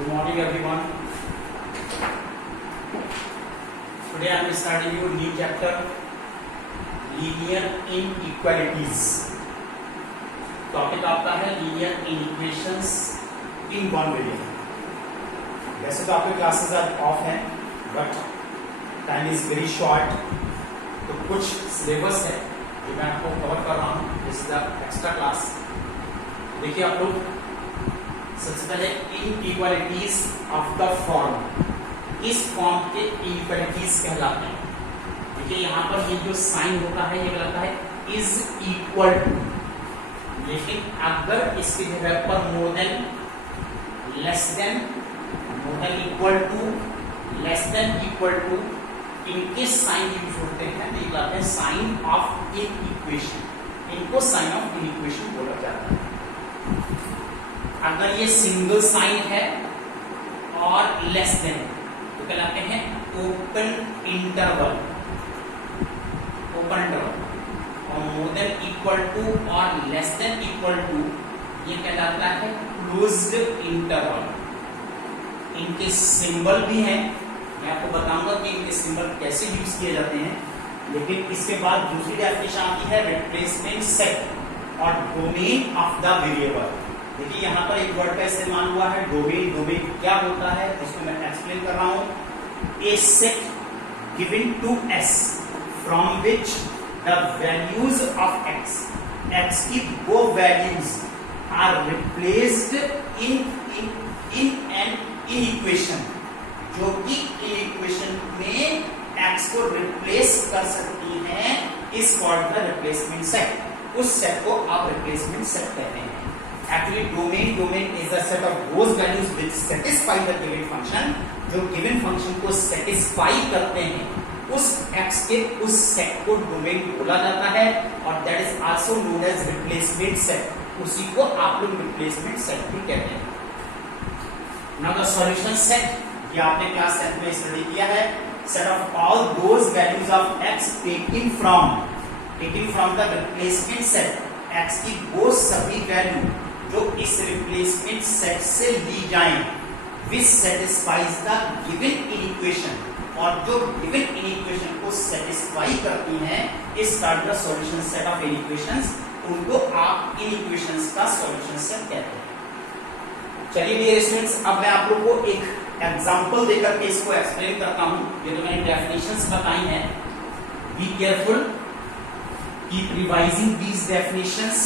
Good morning, everyone. Today I am starting your new chapter, linear inequalities. Topic आपका है linear inequations in one variable. वैसे तो आपके classes आज of हैं, but time is very short, तो कुछ सिलेबस है जो मैं आपको कवर कर रहा हूँ. This is the extra class. देखिए आप लोग, सबसे पहले इनइक्वालिटीज ऑफ द फॉर्म, इस फॉर्म के इनइक्वालिटीज कहलाते हैं. देखिए यहाँ पर ये जो साइन होता है ये कहलाता है इज इक्वल टू, लेकिन अगर इसकी जगह पर more than, less than, more than equal to, less than equal to, इनके साइन यूज होते हैं, तो ये कहलाते हैं साइन ऑफ इनइक्वेशन. इनको साइन ऑफ इनइक्वेशन बोला जाता है. अगर ये सिंगल साइन है और लेस देन, तो कहलाते हैं ओपन इंटरवल, ओपन इंटरवल. और मोर देन इक्वल टू और लेस देन इक्वल टू, ये कहलाता है क्लोज्ड इंटरवल. इनके सिंबल भी हैं, मैं आपको बताऊंगा कि इनके सिंबल कैसे यूज किए जाते हैं. लेकिन इसके बाद दूसरी डेफिनेशन आती है रिप्लेसमेंट सेट और डोमेन ऑफ द वेरिएबल. देखिए यहाँ पर एक वर्ड का इस्तेमाल हुआ है डोमेन. डोमेन क्या होता है उसको मैं एक्सप्लेन कर रहा हूं. A set given to S from which the values of x, x की वो values are replaced in an equation, जो कि इक्वेशन में एक्स को रिप्लेस कर सकती है, इस कॉल्ड द रिप्लेसमेंट सेट. उस सेट को आप रिप्लेसमेंट सेट कहते हैं. Actually, domain is the set of those values which satisfy the given function. जो given function को satisfy करते हैं, उस x के उस set को domain बोला जाता है, और that is also known as replacement set. उसी को आप लोग replacement set भी कहते हैं. Now the solution set, ये आपने क्लास 7 में स्टडी किया है. Set of all those values of x taken from the replacement set. x की वो सभी वैल्यू जो इस रिप्लेसमेंट सेट से ली जाएं, विच सेटिस्फाइज द गिवन इक्वेशन, और जो गिवन इक्वेशन को सेटिस्फाई करती हैं, इस called the solution set of equations. उनको आप इक्वेशंस का सॉल्यूशन सेट कहते हैं. चलिए डियर स्टूडेंट्स, अब मैं आप लोगों को एक एग्जांपल देकर के इसको एक्सप्लेन करता हूं. ये तो मैंने डेफिनेशंस बताई हैं. Be careful, keep revising these definitions.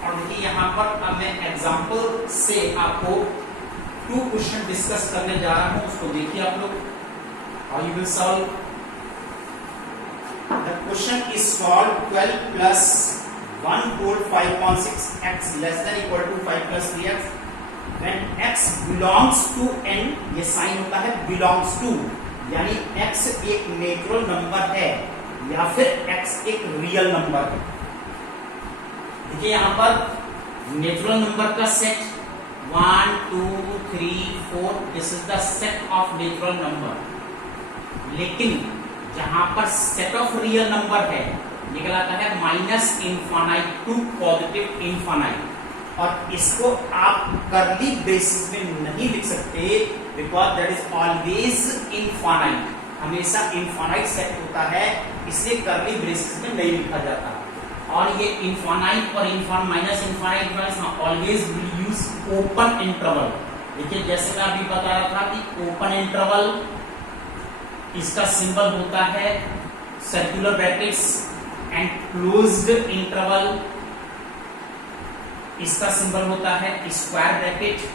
और देखिए यहाँ पर अब मैं एग्जांपल से आपको 2 क्वेश्चन डिस्कस करने जा रहा हूं. उसको देखिए आप लोग, how you will solve. The question is solve 12 plus 1 whole 5.6 x less than equal to 5 plus 3x when x belongs to n. ये साइन होता है बिलोंग्स टू, यानी x एक नेचुरल नंबर है या फिर x एक रियल नंबर है. देखिए यहाँ पर नेचुरल नंबर का set 1 2 3 4, this is the set of natural number. लेकिन जहां पर सेट ऑफ रियल नंबर है, ये कहलाता है minus infinite to positive infinite. और इसको आप करली ब्रेसेस में नहीं लिख सकते, because that is always infinite. हमेशा इनफाइनाइट सेट होता है, इसलिए करली ब्रेसेस में नहीं लिखा जाता. और ये इनफाइनाइट और minus infinite always will use open interval. देखिए जैसे मैं अभी बता रहा था कि ओपन इंटरवल, इसका सिंबल होता है circular brackets, and closed interval, इसका सिंबल होता है स्क्वायर ब्रैकेट.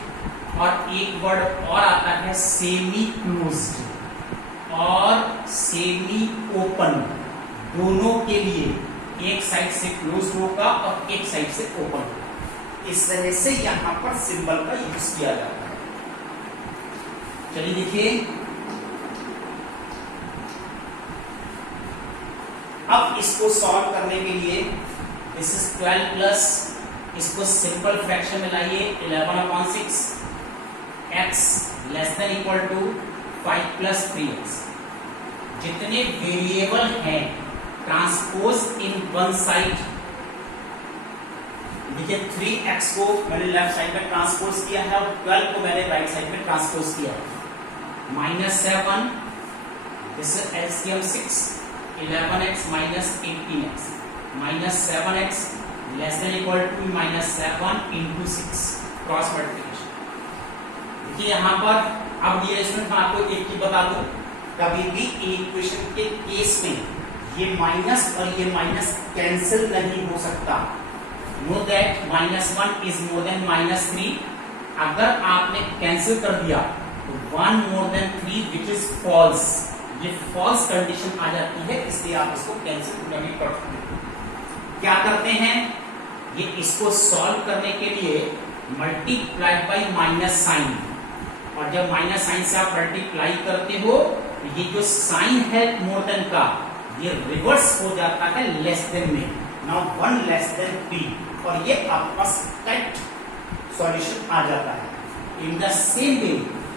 और एक वर्ड और आता है सेमी क्लोज्ड और सेमी ओपन. दोनों के लिए एक साइड से क्लोज होगा और एक साइड से ओपन होगा. इस तरह से यहां पर सिंबल का यूज किया जाता है. चलिए देखिए, अब इसको सॉल्व करने के लिए दिस इज 12 प्लस, इसको सिंपल फ्रैक्शन में लाइए 11/6 x less than equal to 5 plus 3x. जितने वेरिएबल हैं ट्रांसपोज इन वन साइड, देखिए 3x को मैंने लेफ्ट साइड में ट्रांसपोज किया है और 12 को मैंने राइट साइड में ट्रांसपोज किया है। -7 this is LCM 6 11x minus 18x -7x less than equal to -7 into 6 cross multiplication. देखिए यहाँ पर अब ये स्टूडेंट मैं आपको एक चीज बता दूं, कभी भी इक्वेशन के केस में ये माइनस और ये माइनस कैंसिल नहीं हो सकता। No that -1 is more than -3। अगर आपने कैंसिल कर दिया तो 1 more than 3 which is false, ये फॉल्स कंडीशन आ जाती है, इसलिए आप इसको कैंसिल नहीं कर सकते। क्या करते हैं, ये इसको सॉल्व करने के लिए मल्टीप्लाइड बाय माइनस साइन, और जब माइनस साइन से आप मल्टीप्लाई करते हो ये जो साइन है मोर देन का ये रिवर्स हो जाता है लेस देन में। नाउ 1 लेस देन 3 और ये आपका करेक्ट सॉल्यूशन आ जाता है। In the same way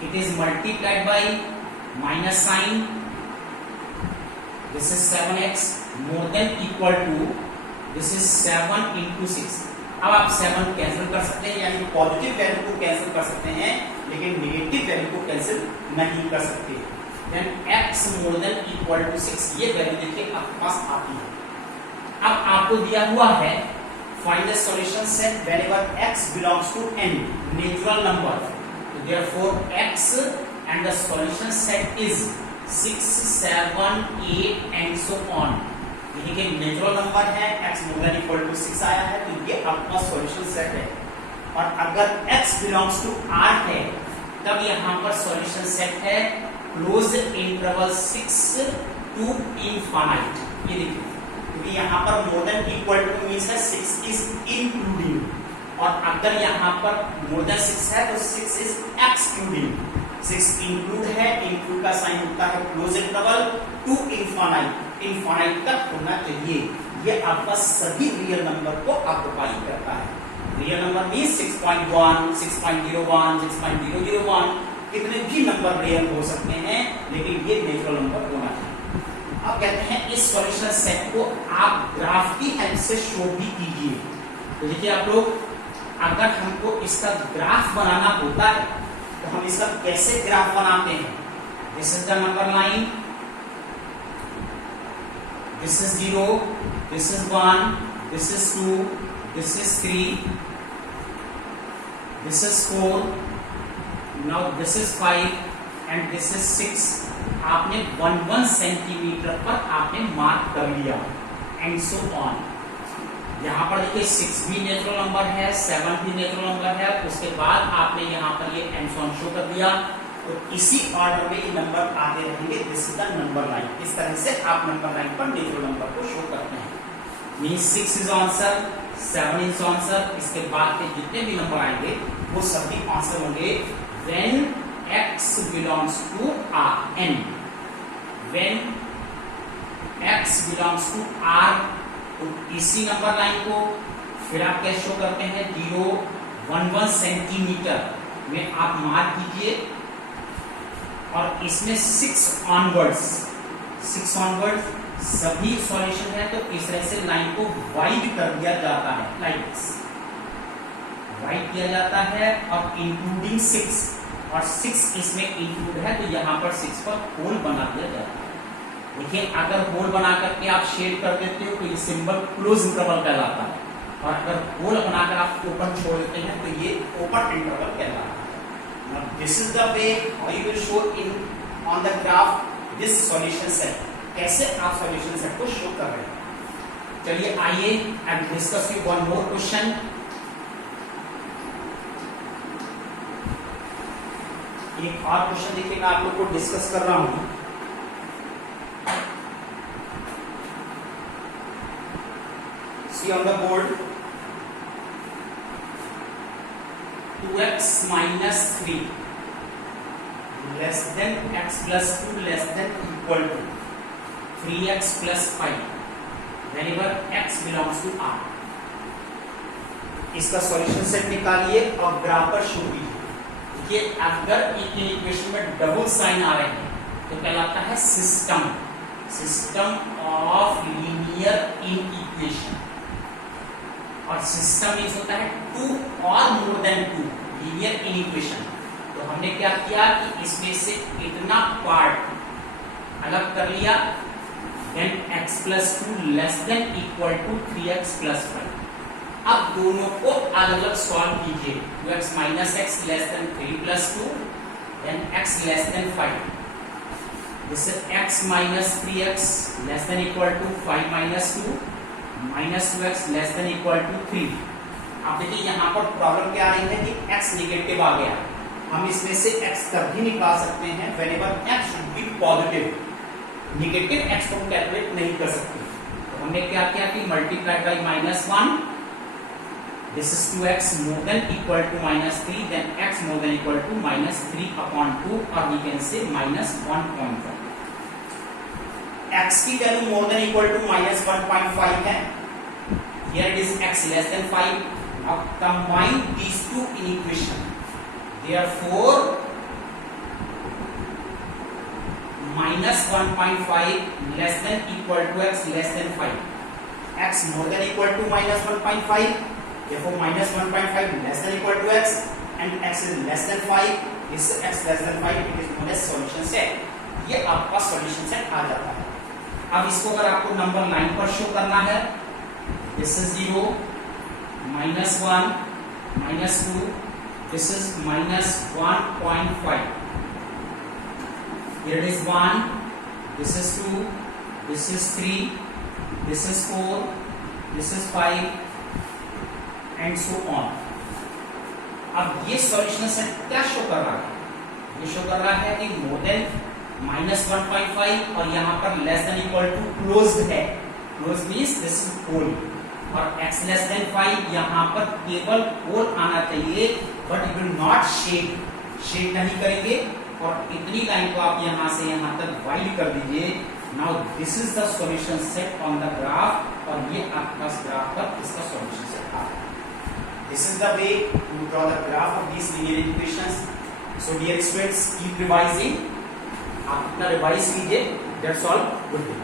it is multiplied by minus sign, this is 7x more than equal to this is 7 into 6। अब आप 7 कैंसिल कर सकते हैं, यानी पॉजिटिव वैल्यू को कैंसिल कर सकते हैं लेकिन नेगेटिव वैल्यू को कैंसिल नहीं कर सकते। Then x more than equal to 6 ये वैल्यू देखिए आपके पास आती है। अब आपको दिया हुआ है find the solution set whenever x belongs to n natural number, तो therefore x and the solution set is 6 7 8 and so on. देखिए नेचुरल नंबर है, x more than equal to 6 आया है, तो ये आपका सॉल्यूशन सेट है। और अगर x बिलोंग्स टू r है तब यहाँ पर सॉल्यूशन सेट है क्लोज इंटरवल 6 टू इनफाइनाइट। ये देखिए क्योंकि यहाँ पर more than equal to means है 6 इज इंक्लूडिंग, और अगर यहाँ पर मोर देन 6 है तो 6 इज एक्सक्लूडिंग। 6 इंक्लूड है, इंक्लूड का साइन होता है close interval to infinite, infinite तक होना चाहिए। ये आपका सभी रियल नंबर को ऑक्युपाई करता है। रियल नंबर मींस 6.1 6.01 6.001 कितने भी नंबर रियल हो सकते हैं, लेकिन ये नेचुरल नंबर होना चाहिए। अब कहते हैं इस सॉल्यूशन सेट को आप ग्राफ की हेल्प से शो भी कीजिए। तो देखिए आप लोग, अगर हमको इसका ग्राफ बनाना होता है तो हम इसका कैसे ग्राफ बनाते हैं। This is the number line, this is 0, this is 1, this is 2, this is 3, this is 4, now this is 5 and this is 6। आपने 1 सेंटीमीटर पर आपने मार्क कर लिया एंड सो ऑन। यहाँ पर देखिए 6 भी नेचुरल नंबर है, 7 भी नेचुरल नंबर है, उसके बाद आपने यहाँ पर ये एंड सो ऑन शो कर दिया, तो इसी ऑर्डर में ये नंबर आते रहेंगे। This is the number line. इस तरह से आप नंबर लाइन पर नेचुरल नंबर को शो करते हैं। Means 6 is answer, 7 is answer, इसके बाद के जितने भी नंबर आएंगे वो सभी आंसर होंगे when x belongs to Rn, when x belongs to R। तो इसी नंबर लाइन को फिर आप कैसे शो करते हैं, 0 1 सेंटीमीटर में आप मार्क कीजिए, और इसमें 6 ऑनवर्ड्स सभी सॉल्यूशन है, तो इस तरह से लाइन को वाइड कर दिया जाता है, लाइक दिस वाइड किया जाता है, और इंक्लूडिंग 6, और 6 इसमें इंक्लूड है, तो यहाँ पर 6 पर होल बना दिया जाता है। देखिए अगर होल बना करके आप शेड कर देते हो तो ये सिंबल क्लोज इंटरवल कहलाता है, और अगर होल बनाकर आप ओपन छोड़ देते हैं तो ये ओपन इंटरवल कहलाता है। Now this is the way how you will show in on the graph this solution set। कैसे आप सॉल्यूशन सेट को शो कर रहे हैं। चलिए आइए and discuss with one more question. एक और क्वेश्चन देखिए मैं आप लोग को डिस्कस कर रहा हूं। See on the board 2x minus 3 less than x plus 2 less than equal to 3x plus 5 whenever x belongs to R। इसका सॉल्यूशन सेट निकालिए और ग्राफ पर शो कीजिए। ये अगर इक्वेशन में डबल साइन आ रहे हैं तो कहलाता है system of linear inequation. और और सिस्टम मीन्स होता है टू और more than two linear inequation. तो हमने क्या किया कि इसमें से इतना पार्ट अलग कर लिया, then x plus 2 less than equal to 3x plus 5। अब दोनों को अलग अलग सॉल्व कीजिए। 2x minus x less than 3 plus 2, then x less than 5। This is x minus 3x less than equal to 5 minus 2 minus 2x less than equal to 3। अब देखिए यहाँ पर प्रॉब्लम क्या आ रही है कि x निगेटिव आ गया। हम इसमें से x तभी निकाल सकते हैं whenever x should be positive। Negative x को हम कैलकुलेट नहीं कर सकते। तो हमने क्या किया कि multiply by -1, this is 2x more than equal to -3, then x more than equal to -3/2 और वी कैन से -1.5। x की value more than equal to -1.5 है। Here it is x less than 5। Now combine these two inequation, therefore -1.5 less than equal to x less than 5, x more than equal to -1.5, therefore -1.5 less than equal to x and x is less than 5, this x less than 5 it is known as solution set। ये आपका solution set आ जाता है। अब इसको अगर आपको number line पर show करना है, this is 0, -1, -2, this is -1.5, here it is 1, this is 2, this is 3, this is 4, this is 5 and so on। अब ये सॉल्यूशन सेट क्या शो कर रहा है? ये शो कर रहा है कि मोर देन -1.5 और यहाँ पर less than equal to closed है। Close means this is hole, और x लेस देन 5 यहाँ पर केवल होल आना चाहिए, but it will not shade नहीं करेंगे। और इतनी लाइन को आप यहां से यहां तक वाइड कर दीजिए। Now this is the solution set on the graph, और ये आपका ग्राफ पर इसका सॉल्यूशन सेट आ रहा है। This is the way to draw the graph of these linear equations. So dear students, keep revising. आप अपना रिवाइज कीजिए। That's all, good day.